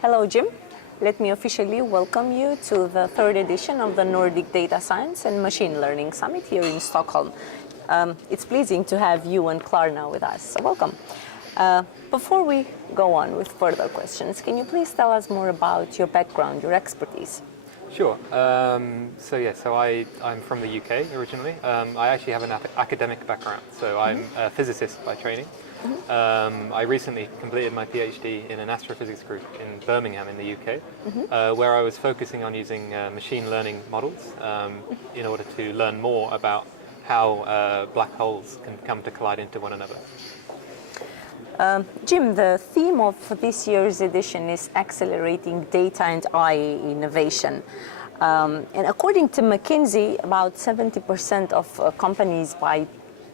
Hello, Jim. Let me officially welcome you to the third edition of the Nordic Data Science and Machine Learning Summit here in Stockholm. It's pleasing to have you and Klarna with us, so welcome. Before we go on with further questions, can you please tell us more about your background, your expertise? Sure. I'm from the UK originally. I actually have an academic background, so I'm a physicist by training. I recently completed my PhD in an astrophysics group in Birmingham in the UK, where I was focusing on using machine learning models in order to learn more about how black holes can come to collide into one another. Jim, the theme of this year's edition is accelerating data and AI innovation. And according to McKinsey, about 70% of companies by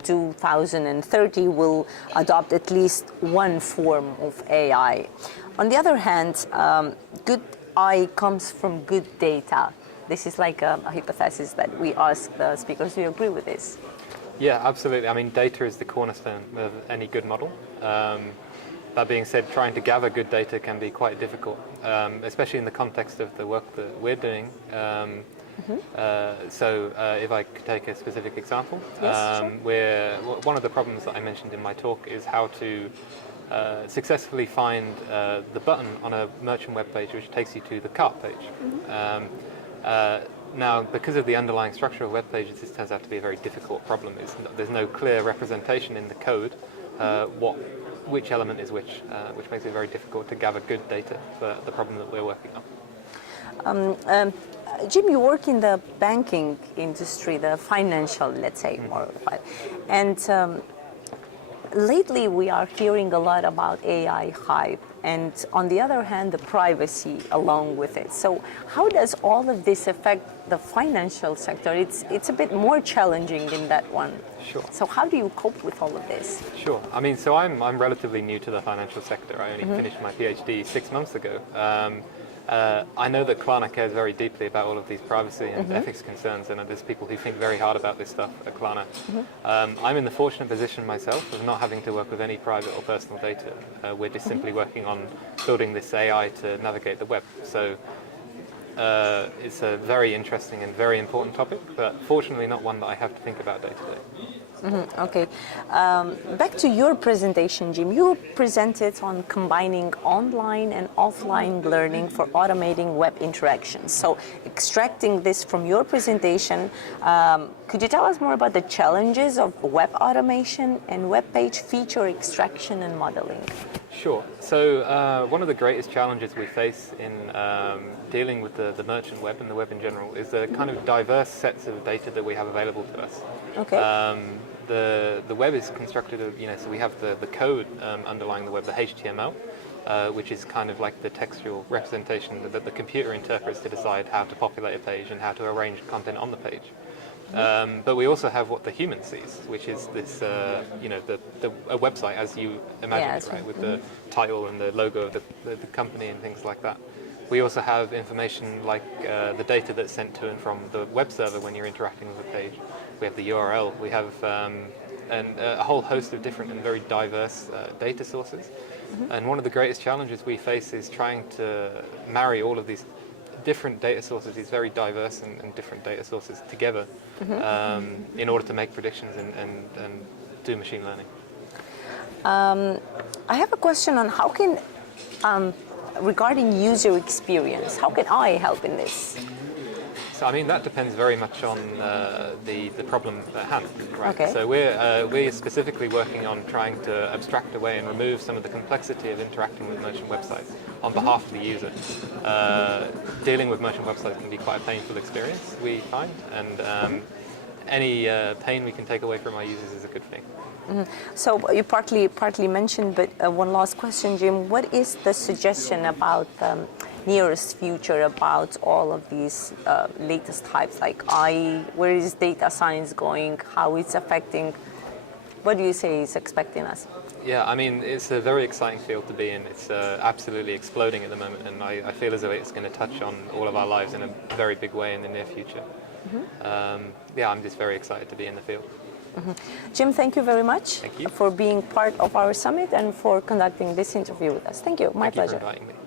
2030 will adopt at least one form of AI. On the other hand, good AI comes from good data. This is like a hypothesis that we ask the speakers. Do you agree with this? Yeah, absolutely. I mean, data is the cornerstone of any good model. That being said, trying to gather good data can be quite difficult, especially in the context of the work that we're doing. If I could take a specific example, yes, sure. One of the problems that I mentioned in my talk is how to successfully find the button on a merchant web page which takes you to the cart page. Now, because of the underlying structure of web pages, this turns out to be a very difficult problem. There's no clear representation in the code which element is which makes it very difficult to gather good data for the problem that we're working on. Jim, you work in the banking industry, the financial, let's say, more, and lately we are hearing a lot about AI hype, and on the other hand, the privacy along with it. So how does all of this affect the financial sector? It's a bit more challenging in that one. Sure. So how do you cope with all of this? Sure. I mean, so I'm relatively new to the financial sector. I only finished my PhD 6 months ago. I know that Klarna cares very deeply about all of these privacy and ethics concerns, and there's people who think very hard about this stuff at Klarna. I'm in the fortunate position myself of not having to work with any private or personal data. We're just simply working on building this AI to navigate the web. So it's a very interesting and very important topic, but fortunately not one that I have to think about day to day. Okay. Back to your presentation, Jim. You presented on combining online and offline learning for automating web interactions. So extracting this from your presentation, could you tell us more about the challenges of web automation and web page feature extraction and modeling? Sure. So one of the greatest challenges we face in dealing with the merchant web and the web in general is the kind of diverse sets of data that we have available to us. Okay. The web is constructed of, so we have the code underlying the web, the HTML, which is kind of like the textual representation that the computer interprets to decide how to populate a page and how to arrange content on the page. But we also have what the human sees, which is this, a website as you imagine it, right, with the title and the logo of the company and things like that. We also have information like the data that's sent to and from the web server when you're interacting with a page. We have the URL. We have a whole host of different and very diverse data sources. And one of the greatest challenges we face is trying to marry all of these different data sources, these very diverse and different data sources together in order to make predictions and do machine learning. I have a question on how can, regarding user experience, how can I help in this? So I mean that depends very much on the problem at hand, right? Okay. So we're specifically working on trying to abstract away and remove some of the complexity of interacting with merchant websites on behalf of the user. Dealing with merchant websites can be quite a painful experience, we find, and any pain we can take away from our users is a good thing. So you partly mentioned, but one last question, Jim. What is the suggestion about nearest future about all of these latest hypes, like where is data science going, how it's affecting, what do you say is expecting us? Yeah, I mean, it's a very exciting field to be in. It's absolutely exploding at the moment, and I feel as though it's going to touch on all of our lives in a very big way in the near future. Yeah, I'm just very excited to be in the field. Jim, thank you very much Thank you. for being part of our summit and for conducting this interview with us. Thank you. My pleasure. Thank you for inviting me.